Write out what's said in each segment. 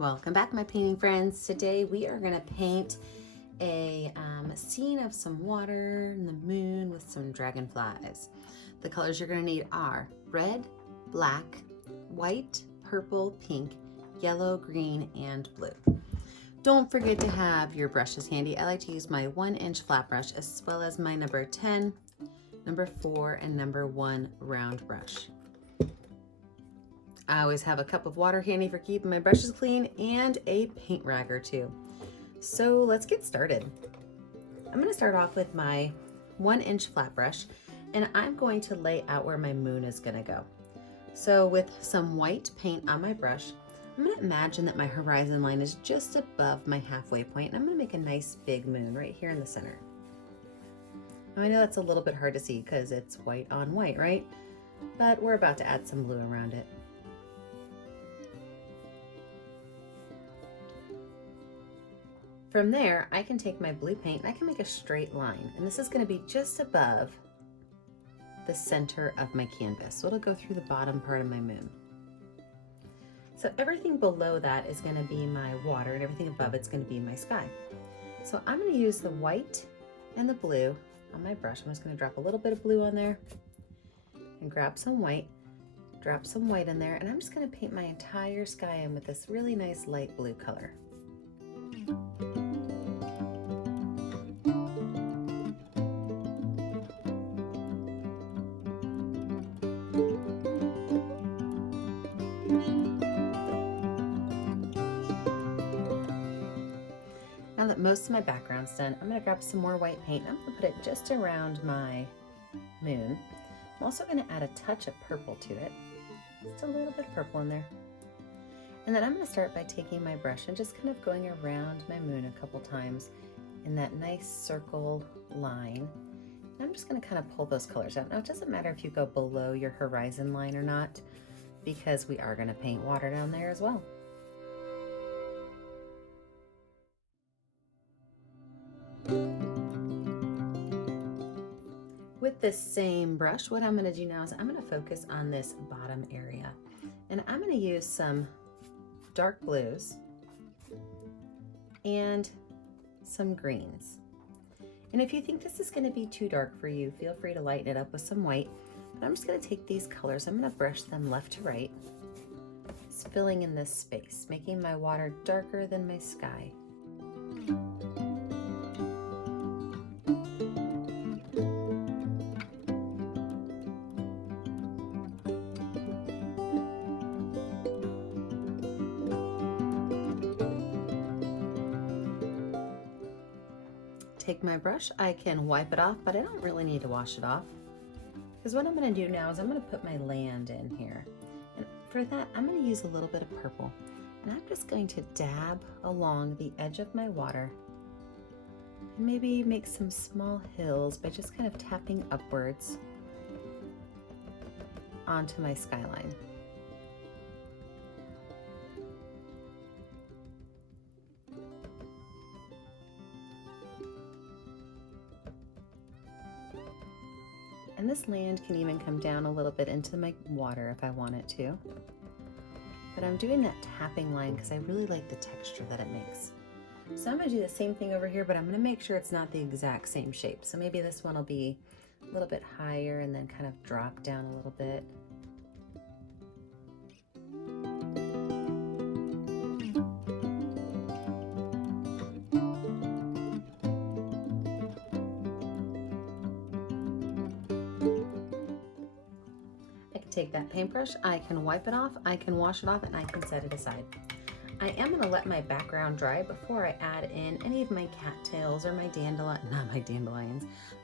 Welcome back, my painting friends. Today we are going to paint a scene of some water and the moon with some dragonflies. The colors you're going to need are red, black, white, purple, pink, yellow, green, and blue. Don't forget to have your brushes handy. I like to use my 1-inch flat brush as well as my number 10, number 4, and number 1 round brush. I always have a cup of water handy for keeping my brushes clean and a paint rag or two. So let's get started. I'm going to start off with my 1-inch flat brush, and I'm going to lay out where my moon is going to go. So with some white paint on my brush, I'm going to imagine that my horizon line is just above my halfway point, and I'm going to make a nice big moon right here in the center. Now I know that's a little bit hard to see because it's white on white, right? But we're about to add some blue around it. From there, I can take my blue paint and I can make a straight line, and this is going to be just above the center of my canvas. So it'll go through the bottom part of my moon. So everything below that is going to be my water, and everything above it's going to be my sky. So I'm going to use the white and the blue on my brush. I'm just going to drop a little bit of blue on there and grab some white, drop some white in there, and I'm just going to paint my entire sky in with this really nice light blue color. Now that most of my background's done, I'm going to grab some more white paint. I'm going to put it just around my moon. I'm also going to add a touch of purple to it, just a little bit of purple in there. And then I'm going to start by taking my brush and just kind of going around my moon a couple times in that nice circle line. And I'm just going to kind of pull those colors out. Now it doesn't matter if you go below your horizon line or not, because we are going to paint water down there as well. With this same brush, what I'm going to do now is I'm going to focus on this bottom area, and I'm going to use some dark blues and some greens. And if you think this is going to be too dark for you, feel free to lighten it up with some white. But I'm just going to take these colors, I'm going to brush them left to right, just filling in this space, making my water darker than my sky. Take my brush, I can wipe it off, but I don't really need to wash it off, because what I'm going to do now is I'm going to put my land in here, and for that I'm going to use a little bit of purple, and I'm just going to dab along the edge of my water and maybe make some small hills by just kind of tapping upwards onto my skyline. And this land can even come down a little bit into my water if I want it to. But I'm doing that tapping line because I really like the texture that it makes. So I'm going to do the same thing over here, but I'm going to make sure it's not the exact same shape. So maybe this one will be a little bit higher and then kind of drop down a little bit. Take that paintbrush, I can wipe it off, I can wash it off, and I can set it aside. I am going to let my background dry before I add in any of my cattails or my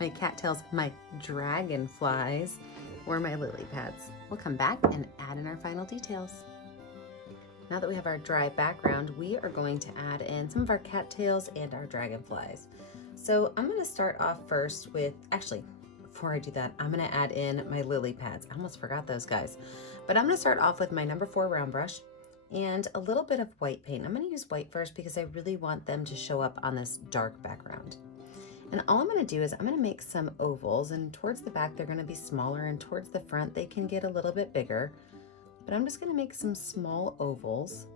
my cattails, my dragonflies, or my lily pads. We'll come back and add in our final details. Now that we have our dry background, we are going to add in some of our cattails and our dragonflies. So I'm going to start off first with, actually, before I do that, I'm going to add in my lily pads. I almost forgot those guys. But I'm going to start off with my number 4 round brush and a little bit of white paint. I'm going to use white first because I really want them to show up on this dark background. And all I'm going to do is I'm going to make some ovals, and towards the back they're going to be smaller, and towards the front they can get a little bit bigger. But I'm just going to make some small ovals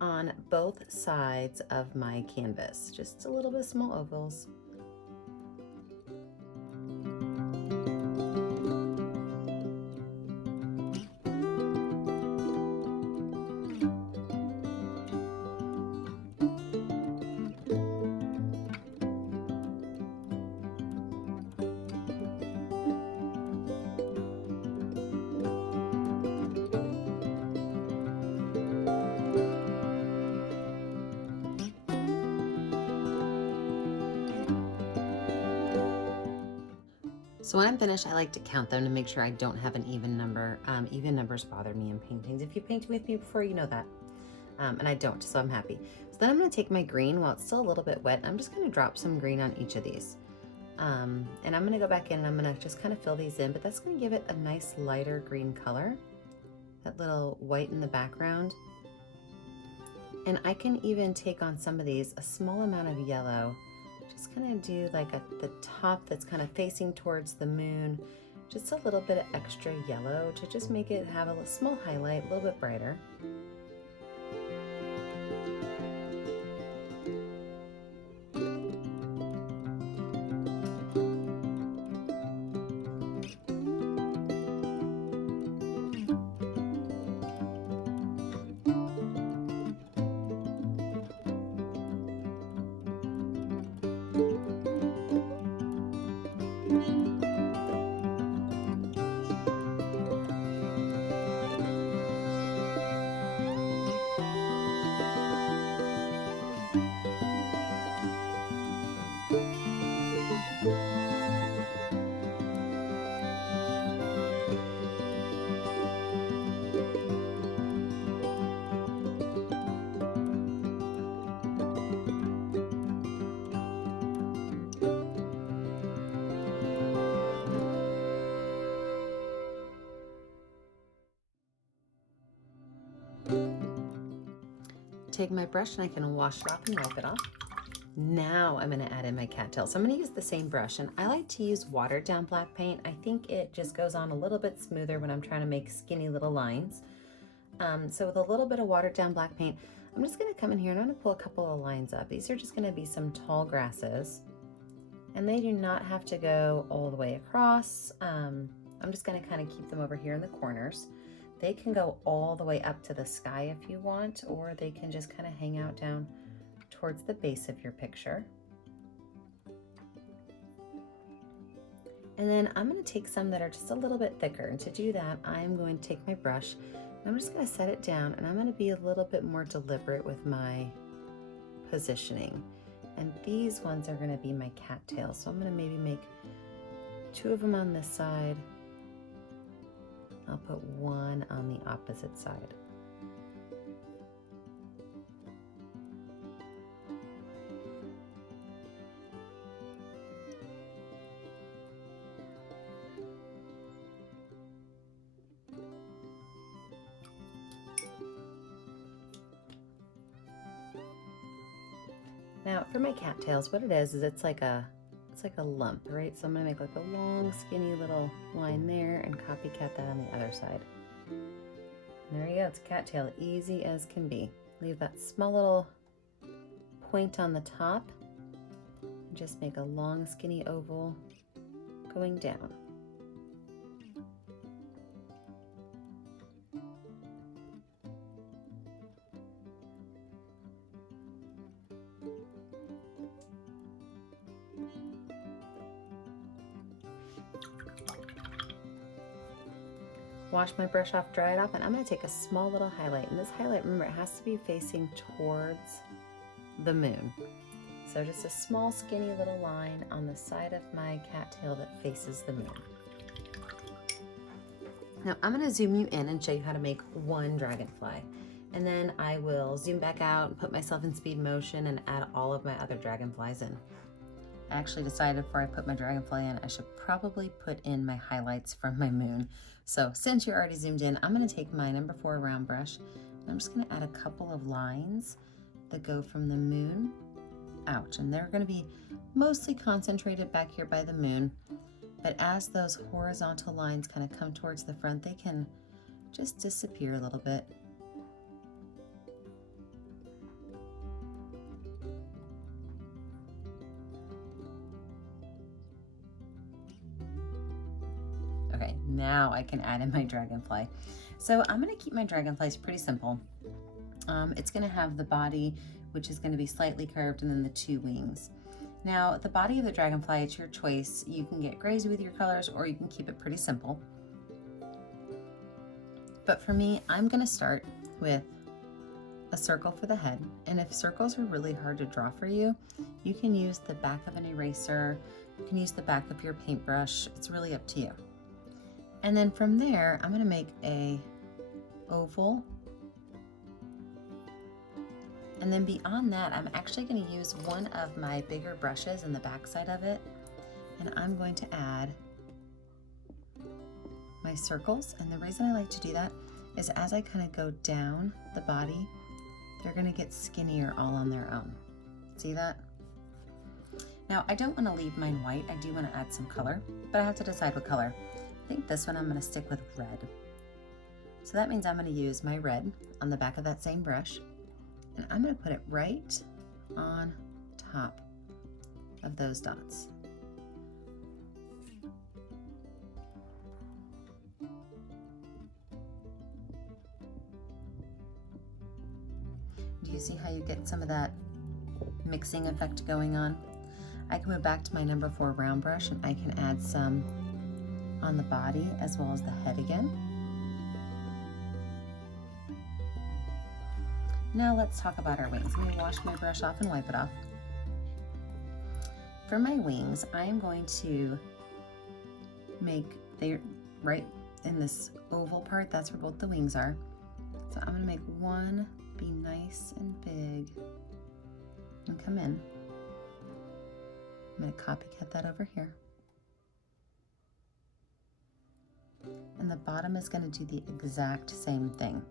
on both sides of my canvas, just a little bit of small ovals. So when I'm finished, I like to count them to make sure I don't have an even number. Even numbers bother me in paintings. If you painted with me before, you know that. And I don't, so I'm happy. So then I'm gonna take my green while it's still a little bit wet. I'm just gonna drop some green on each of these. And I'm gonna go back in and I'm gonna just kind of fill these in, but that's gonna give it a nice lighter green color. That little white in the background. And I can even take on some of these, a small amount of yellow. Just kind of do like at the top that's kind of facing towards the moon, just a little bit of extra yellow to just make it have a small highlight, a little bit brighter. Take my brush and I can wash it off and wipe it off. Now I'm gonna add in my cattail. So I'm gonna use the same brush, and I like to use watered down black paint. I think it just goes on a little bit smoother when I'm trying to make skinny little lines. So with a little bit of watered down black paint, I'm just gonna come in here and I'm gonna pull a couple of lines up. These are just gonna be some tall grasses, and they do not have to go all the way across. I'm just gonna kind of keep them over here in the corners. They can go all the way up to the sky if you want, or they can just kind of hang out down towards the base of your picture. And then I'm going to take some that are just a little bit thicker. And to do that, I'm going to take my brush and I'm just going to set it down, and I'm going to be a little bit more deliberate with my positioning. And these ones are going to be my cattails. So I'm going to maybe make 2 of them on this side. I'll put 1 on the opposite side. Now for my cattails, what it is it's like a lump, right? So I'm gonna make like a long, skinny little line there and copycat that on the other side. And there you go, it's a cattail, easy as can be. Leave that small little point on the top and just make a long, skinny oval going down. Wash my brush off, dry it off, and I'm going to take a small little highlight. And this highlight, remember, it has to be facing towards the moon. So just a small skinny little line on the side of my cattail that faces the moon. Now I'm going to zoom you in and show you how to make one dragonfly. And then I will zoom back out and put myself in speed motion and add all of my other dragonflies in. I actually decided before I put my dragonfly in, I should probably put in my highlights from my moon. So since you're already zoomed in, I'm going to take my number 4 round brush and I'm just going to add a couple of lines that go from the moon out. And they're going to be mostly concentrated back here by the moon. But as those horizontal lines kind of come towards the front, they can just disappear a little bit. now I can add in my dragonfly. So I'm gonna keep my dragonflies pretty simple. It's gonna have the body, which is gonna be slightly curved, and then the 2 wings. Now, the body of the dragonfly, it's your choice. You can get crazy with your colors, or you can keep it pretty simple. But for me, I'm gonna start with a circle for the head. And if circles are really hard to draw for you, you can use the back of an eraser, you can use the back of your paintbrush. It's really up to you. And then from there, I'm gonna make a oval. And then beyond that, I'm actually gonna use one of my bigger brushes in the back side of it, and I'm going to add my circles. And the reason I like to do that is as I kind of go down the body, they're gonna get skinnier all on their own. See that? Now, I don't wanna leave mine white. I do wanna add some color, but I have to decide what color. I think this one I'm gonna stick with red. So that means I'm gonna use my red on the back of that same brush, and I'm gonna put it right on top of those dots. Do you see how you get some of that mixing effect going on? I can move back to my number 4 round brush, and I can add some on the body as well as the head again. Now let's talk about our wings. Let me wash my brush off and wipe it off. For my wings, I am going to make, they right in this oval part, that's where both the wings are. So I'm gonna make one be nice and big and come in. I'm gonna copycat that over here. And the bottom is gonna do the exact same thing,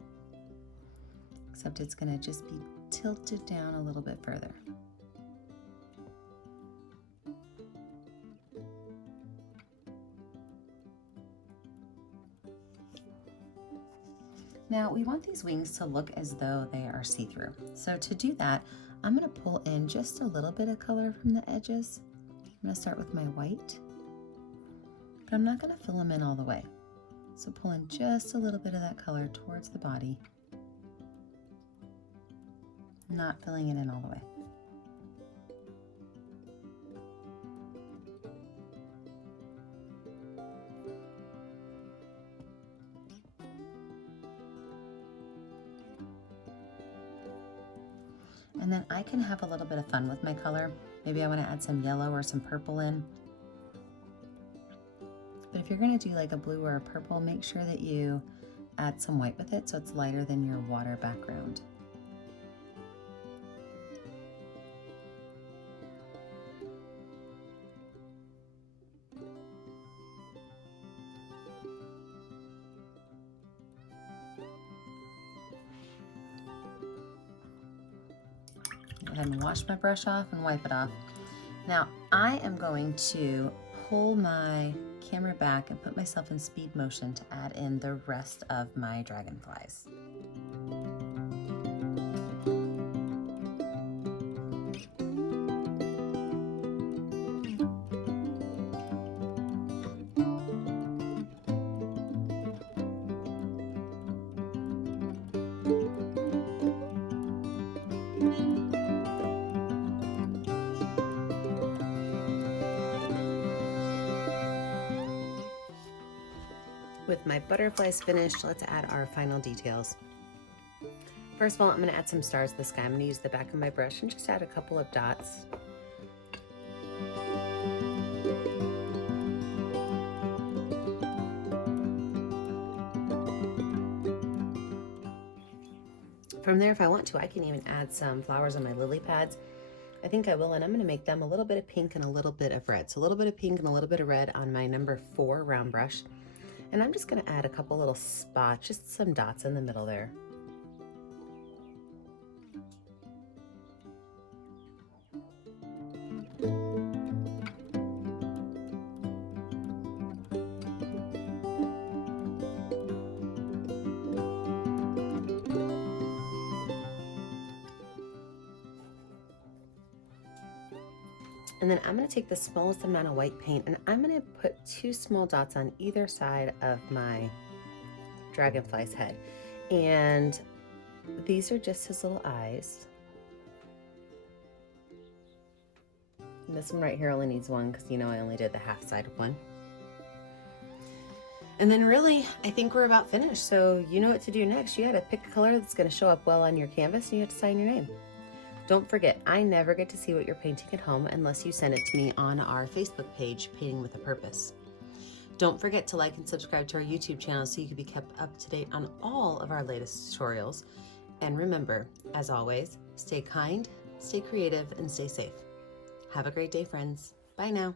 except it's gonna just be tilted down a little bit further. Now we want these wings to look as though they are see-through. So to do that, I'm gonna pull in just a little bit of color from the edges. I'm gonna start with my white, but I'm not gonna fill them in all the way. So pull in just a little bit of that color towards the body, not filling it in all the way. And then I can have a little bit of fun with my color. Maybe I want to add some yellow or some purple in. But if you're going to do like a blue or a purple, make sure that you add some white with it so it's lighter than your water background. Go ahead and wash my brush off and wipe it off. Now I am going to pull my camera back and put myself in speed motion to add in the rest of my dragonflies. With my butterflies finished, let's add our final details. First of all, I'm going to add some stars to the sky. I'm going to use the back of my brush and just add a couple of dots. From there, if I want to, I can even add some flowers on my lily pads. I think I will, and I'm going to make them a little bit of pink and a little bit of red. So a little bit of pink and a little bit of red on my number 4 round brush. And I'm just going to add a couple little spots, just some dots in the middle there. And then I'm going to take the smallest amount of white paint and I'm going to put 2 small dots on either side of my dragonfly's head. And these are just his little eyes. And this one right here only needs one because, you know, I only did the half side of one. And then really, I think we're about finished. So you know what to do next. You got to pick a color that's going to show up well on your canvas and you have to sign your name. Don't forget, I never get to see what you're painting at home unless you send it to me on our Facebook page, Painting with a Purpose. Don't forget to like and subscribe to our YouTube channel so you can be kept up to date on all of our latest tutorials. And remember, as always, stay kind, stay creative, and stay safe. Have a great day, friends. Bye now.